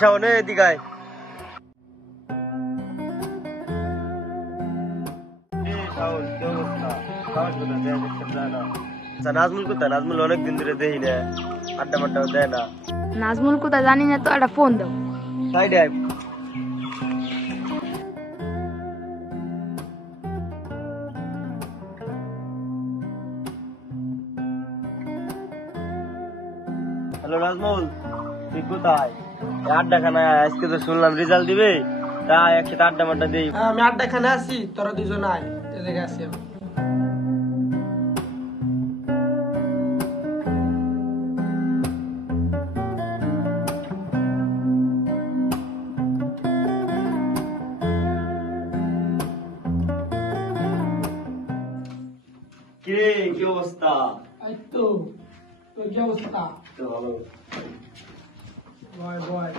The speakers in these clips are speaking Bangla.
শাওনে এদিকে আয়। নাজমুল কোথায়? নাজমুল অনেকদিন ধরে দেখি না, আড্ডা মাড্ডা দেয় না। নাজমুল কোথায় জানি না তো, একটা ফোন দাও। সাইডে আয়। হ্যালো নাজমুল, তুই কোথায়? আড্ডাখানায় আজকে তো শুনলাম রেজাল্ট দিবে, তাই একসাথে আড্ডা মাড্ডা দিই। আমি আড্ডাখানে আছি, তোরা দুজন আয়, এদিকে আছি আমি। কে কি অবস্থা? এই তো, তোর কি অবস্থা? তো ভালো। বয় বয়।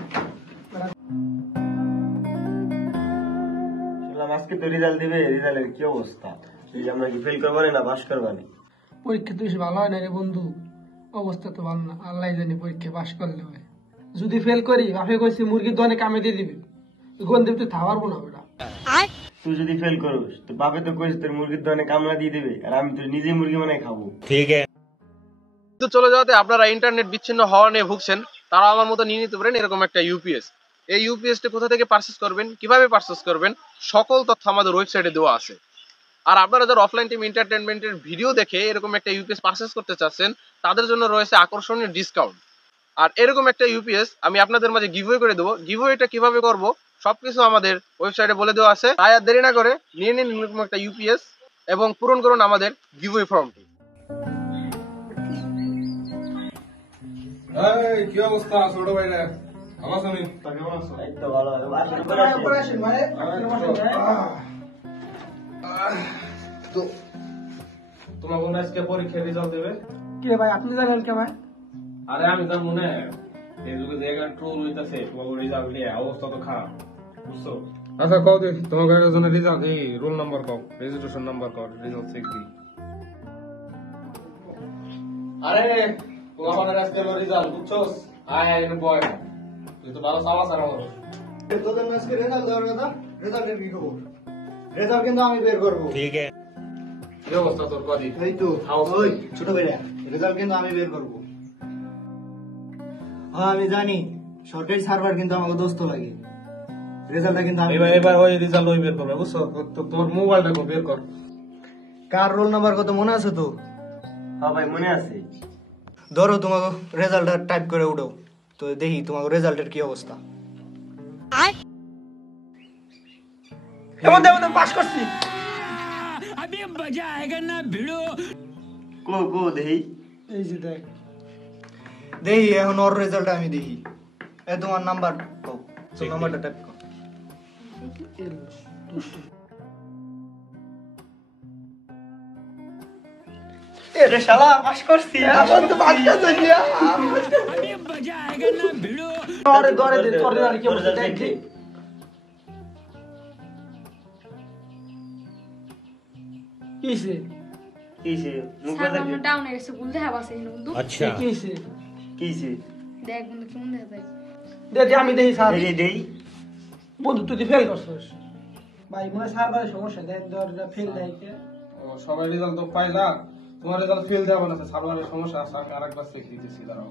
শুনলাম আজকে তো রেজাল্ট দিবে, রেজাল্টের কি অবস্থা? আমরা কি ফেল করবানি না পাস করবানি? পরীক্ষা তো বেশি ভালো হয় না রে বন্ধু, অবস্থা তো ভালো না। আল্লাহ জানি পরীক্ষা পাস করলে হয়। যদি ফেল করি, বাপে কইছি মুরগির দোকানে কামে দিয়ে দিবে, গন্ধে তুই থাকবো না বেটা। তুই যদি ফেল করিস তো বাপে তো কইস তোর মুরগির দোকানে কামলা দিয়ে দিবে, আর আমি তো নিজেই মুরগি বানাই খাবো। তো চলে যাওয়াতে আপনারা ইন্টারনেট বিচ্ছিন্ন হওয়া নিয়ে ভুগছেন, তারা আমার মতো নিয়ে নিতে পারেন এরকম একটা ইউপিএস। এই ইউপিএসটা কোথা থেকে পারচেস করবেন, কিভাবে পারচেস করবেন, সকল তথ্য আমাদের ওয়েবসাইটে দেওয়া আছে। আর আপনারা যারা অফলাইন টিম এন্টারটেনমেন্টের ভিডিও দেখে এরকম একটা ইউপিএস পারচেস করতে চাচ্ছেন, তাদের জন্য রয়েছে আকর্ষণীয় ডিসকাউন্ট। আর এরকম একটা ইউপিএস আমি আপনাদের মাঝে গিভওয়ে করে দেবো। গিভওয়েটা কিভাবে করব সবকিছু আমাদের ওয়েবসাইটে বলে দেওয়া আছে। তাই আর দেরি না করে নিয়ে নিন এরকম একটা ইউপিএস এবং পূরণ করুন আমাদের গিভওয়ে ফর্মটি। এই কি অবস্থা ছোট ভাইরা? ভালো আছো? আমি কেমন আছো? এই তো ভালো। তো তোমার বোন আজকে পরীক্ষার রেজাল্ট দেবে? কে ভাই, আপনি জানেন কে ভাই? আরে আমি তার মনে এই যুগে জায়গা ট্রোল হইতাছে, তোমার রেজাল্ট নিয়ে অবস্থা তো খারাপ, বুঝছো? আচ্ছা কও দেখ তোমার গাড়ির জন্য রেজাল্ট, এই রোল নাম্বার কও, রেজিস্ট্রেশন নাম্বার কও, রেজাল্ট চেক দি। আরে তোমার বোনের আজকে হলো রেজাল্ট, বুঝছস? আয় আয় বয়, তুই তো ভালো সামাস আর আমার তোদের আজকে রেজাল্ট দেওয়ার কথা, রেজাল্টের কি খবর? রেজাল্ট কিন্তু আমি বের করবো। কি অবস্থা তোর কদি? এই তো ওই ছোট ভাইরা, রেজাল্ট কিন্তু আমি বের করবো। হ্যাঁ আমি জানি সরকারি সার্ভার কিন্তু আমাকে দোস্ত লাগে, রেজাল্টটা কিন্তু আমি এবার ওই রেজাল্ট ওই বের করবে, বুঝছো? তোর মোবাইলটা বের কর। কার রোল নাম্বার কত মনে আছে তো? হ্যাঁ ভাই মনে আছে। ধরো তোমাকে রেজাল্টটা টাইপ করে উঠাও, তো দেখি তোমাকে রেজাল্টের কি অবস্থা। এমন দেব পাস করছি। কো কো দেই। এই যে দেখ, দেখি এখন ওর রেজাল্টটা আমি দেখি। এ তোমার নাম্বার কও, তো নাম্বারটা টাইপ কর। এরে শালা পাস করছি। এখন তো বাচ্চা জানিয়া আরে ধরে দে, তোর রেজাল্ট কি অবস্থা দেখ দে। কিসে কিসে মুখ সামনে দেখে ডাউন হয়ে গেছে, ভুল দেখা পাচ্ছে না বন্ধু। আচ্ছা কিসে কিসে দেখ বন্ধু কেমন দেখা যায়। দে দে, আমি দেখি স্যার। এই দেই। বন্ধু তুই ফেল করছিস ভাই, মনে হয় সার্ভারের সমস্যা, দেখ দরজা ফেল দেয় কে। ও সবাই রেজাল্ট তো পাইলা, তোমার রেজাল্ট ফেল দেওয়া আছে, সার্ভারের সমস্যা আছে। আমি আরেকবার চেক দিতেছি, দাঁড়াও।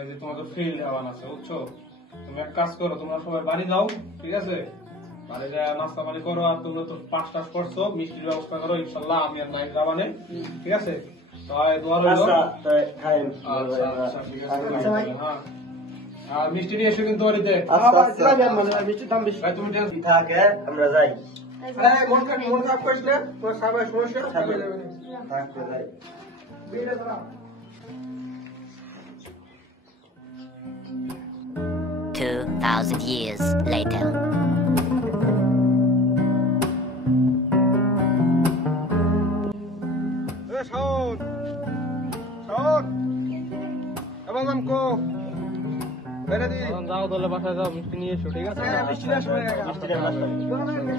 এই যে তোমাদের ফেল দেওয়া আছে, বুঝছো? তুমি এক কাজ করো, তোমরা সবাই বাড়ি যাও, ঠিক আছে? বাড়ি যায় নাস্তা পানি করো, আর তোমরা তো পাস টাস করছো, মিষ্টির ব্যবস্থা করো, ইনশাল্লাহ আমি আর নাইট যাবানে, ঠিক আছে? তো দোয়া রইলো। আচ্ছা তাই খাই। আচ্ছা ঠিক আছে, হ্যাঁ। আর মিষ্টি নিয়ে এসো কিন্তু বাড়িতে। আচ্ছা আচ্ছা মানে মিষ্টির দাম বেশি। ভাই তুমি টেনশন থাকে আমরা যাই। আরে মন খারাপ করিস না, তোর সার্ভারের সমস্যা হয়ে যাবে না। থাকতে যাই। বিড়ে ধরা। 2,000 years later. শাওন শাওন এবং আমকো বেরে দি যাও, দলে বাসায় যাও, মিষ্টি নিয়ে এসো, ঠিক আছে? মিষ্টি না সময় মিষ্টি দিয়ে নাস্তা করি।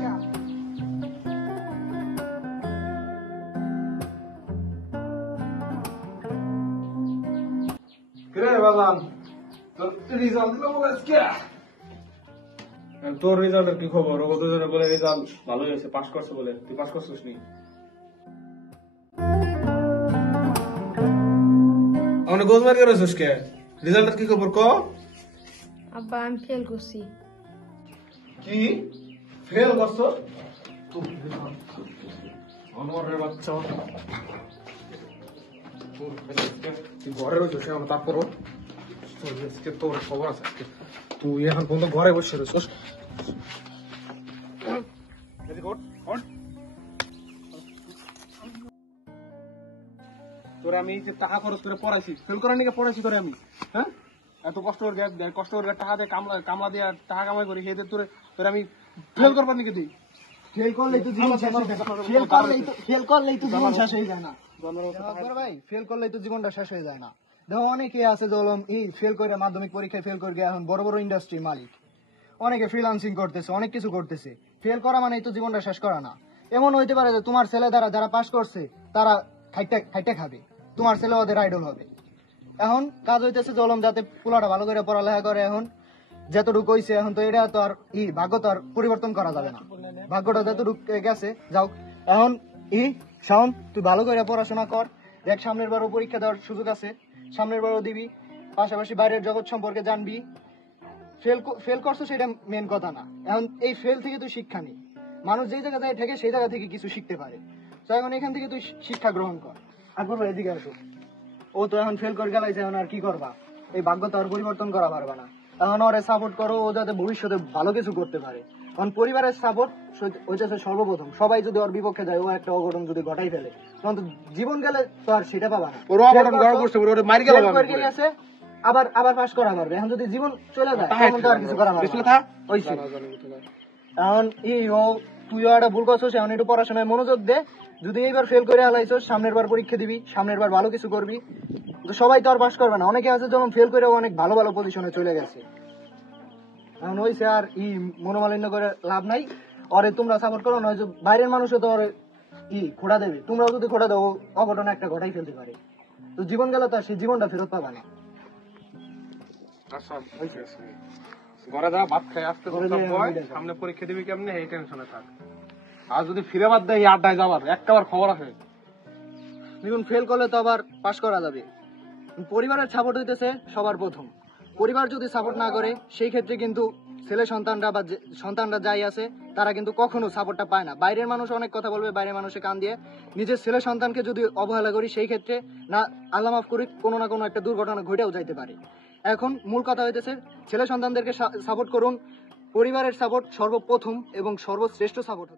কিরে বাজান, তোর রেজাল্ট দিল বলে আজকে তোর রেজাল্টের কি খবর? ও দুজনে বলে রেজাল্ট ভালো হয়েছে, পাস করছে বলে। তুই পাস করছিস নি? অনেক গোজমার করেছিস কে? রেজাল্টের কি খবর ক? আব্বা আমি ফেল করছি। কি ফেল করছো? অনরের বাচ্চা তুই ঘরে রয়েছিস এখন, তারপরও তোর খবর আছে আজকে। তুই এখন পর্যন্ত ঘরে বসে রয়েছিস। তোরে আমি যে টাকা খরচ করে পড়াইছি, ফেল করার নিকে পড়াইছি তোরে আমি, হ্যাঁ? এত কষ্ট করে টাকা দিয়ে কামলা দিয়ে টাকা কামাই করি, সেই তোরে আমি ফেল করবার নিকে দিই। ফেল করলেই তো জীবন শেষ হয়ে যায়। ফেল করলেই তো জীবন শেষ হয়ে যায় না ভাই, ফেল করলেই তো জীবনটা শেষ হয়ে যায় না। দেখো অনেকে আছে জলম এই ফেল করে মাধ্যমিক পরীক্ষায় ফেল করে এখন বড় বড় ইন্ডাস্ট্রির মালিক, অনেকে ফ্রিল্যান্সিং করতেছে, অনেক কিছু করতেছে। ফেল করা মানে তো জীবনটা শেষ করা না। এমন হইতে পারে যে তোমার ছেলে দ্বারা যারা পাস করছে তারা খাইটা খাবে, তোমার ছেলে ওদের আইডল হবে। এখন কাজ হইতেছে জলম যাতে পোলাটা ভালো করে পড়ালেখা করে। এখন যতটুকু হইছে এখন তো এটা তো আর ভাগ্য তো আর পরিবর্তন করা যাবে না, ভাগ্যটা যতটুকু গেছে যাও। এখন শাওন তুই ভালো করে পড়াশোনা কর, দেখ সামনের বারও পরীক্ষা দেওয়ার সুযোগ আছে, সামনের বারও দিবি, পাশাপাশি বাইরের জগৎ সম্পর্কে জানবি। ফেল করছো সেটা মেন কথা না, এখন এই ফেল থেকে তুই শিক্ষা নি। মানুষ যেই জায়গা থেকে থাকে সেই জায়গা থেকে কিছু শিখতে পারে। তো এখন এখান থেকে তুই শিক্ষা গ্রহণ কর। আকবর ভাই এদিকে আসো। ও তো এখন ফেল করে গেলাইছে, এখন আর কি করবা? এই ভাগ্য তো আর পরিবর্তন করা পারবা না। এখন ওরে সাপোর্ট করো, ও যাতে ভবিষ্যতে ভালো কিছু করতে পারে। কারণ পরিবারের সাপোর্ট হইতেছে সর্বপ্রথম। সবাই যদি ওর বিপক্ষে যায়, ও একটা অঘটন যদি ঘটাই ফেলে, তখন তো জীবন গেলে তো আর সেটা পাবা না। গেছে আবার পাস করা পারবে। এখন যদি জীবন চলে যায় তখন তো আর কিছু করা পারবে না। এখন তুইও একটা ভুল করছিস, এখন একটু পড়াশোনায় মনোযোগ দে। যদি এইবার ফেল করে হালাইছিস, সামনের বার পরীক্ষা দিবি, সামনের বার ভালো কিছু করবি। তো সবাই তো আর পাস করবে না, অনেকে আছে যখন ফেল করে অনেক ভালো ভালো পজিশনে চলে গেছে। এখন হইছে আর মনোমালিন্য করে লাভ নাই। ওরে তোমরা সাপোর্ট করো, নয় বাইরের মানুষও তো ওরে খোঁড়া দেবে। তোমরাও যদি খোঁড়া দাও, অঘটন একটা ঘটাই ফেলতে পারে। তো জীবন গেলে তো আর সেই জীবনটা ফেরত পাবা না। ঘরে যা ভাত খাই আসতে সামনে পরীক্ষা দিবি কেমনে এই টেনশনে থাক। আর যদি ফিরে বাদ দেয় আড্ডায় যাবার একবার খবর আছে। দেখুন ফেল করলে তো আবার পাস করা যাবে। পরিবারের সাপোর্ট হইতেছে সবার প্রথম। পরিবার যদি সাপোর্ট না করে, সেই ক্ষেত্রে কিন্তু ছেলে সন্তানরা বা সন্তানরা যাই আছে তারা কিন্তু কখনো সাপোর্টটা পায় না। বাইরের মানুষ অনেক কথা বলবে, বাইরের মানুষের কান দিয়ে নিজের ছেলে সন্তানকে যদি অবহেলা করি, সেই ক্ষেত্রে না আল্লাহ মাফ করি কোনো না কোনো একটা দুর্ঘটনা ঘটেও যাইতে পারে। এখন মূল কথা হইতেছে ছেলে সন্তানদেরকে সাপোর্ট করুন। পরিবারের সাপোর্ট সর্বপ্রথম এবং সর্বশ্রেষ্ঠ সাপোর্ট।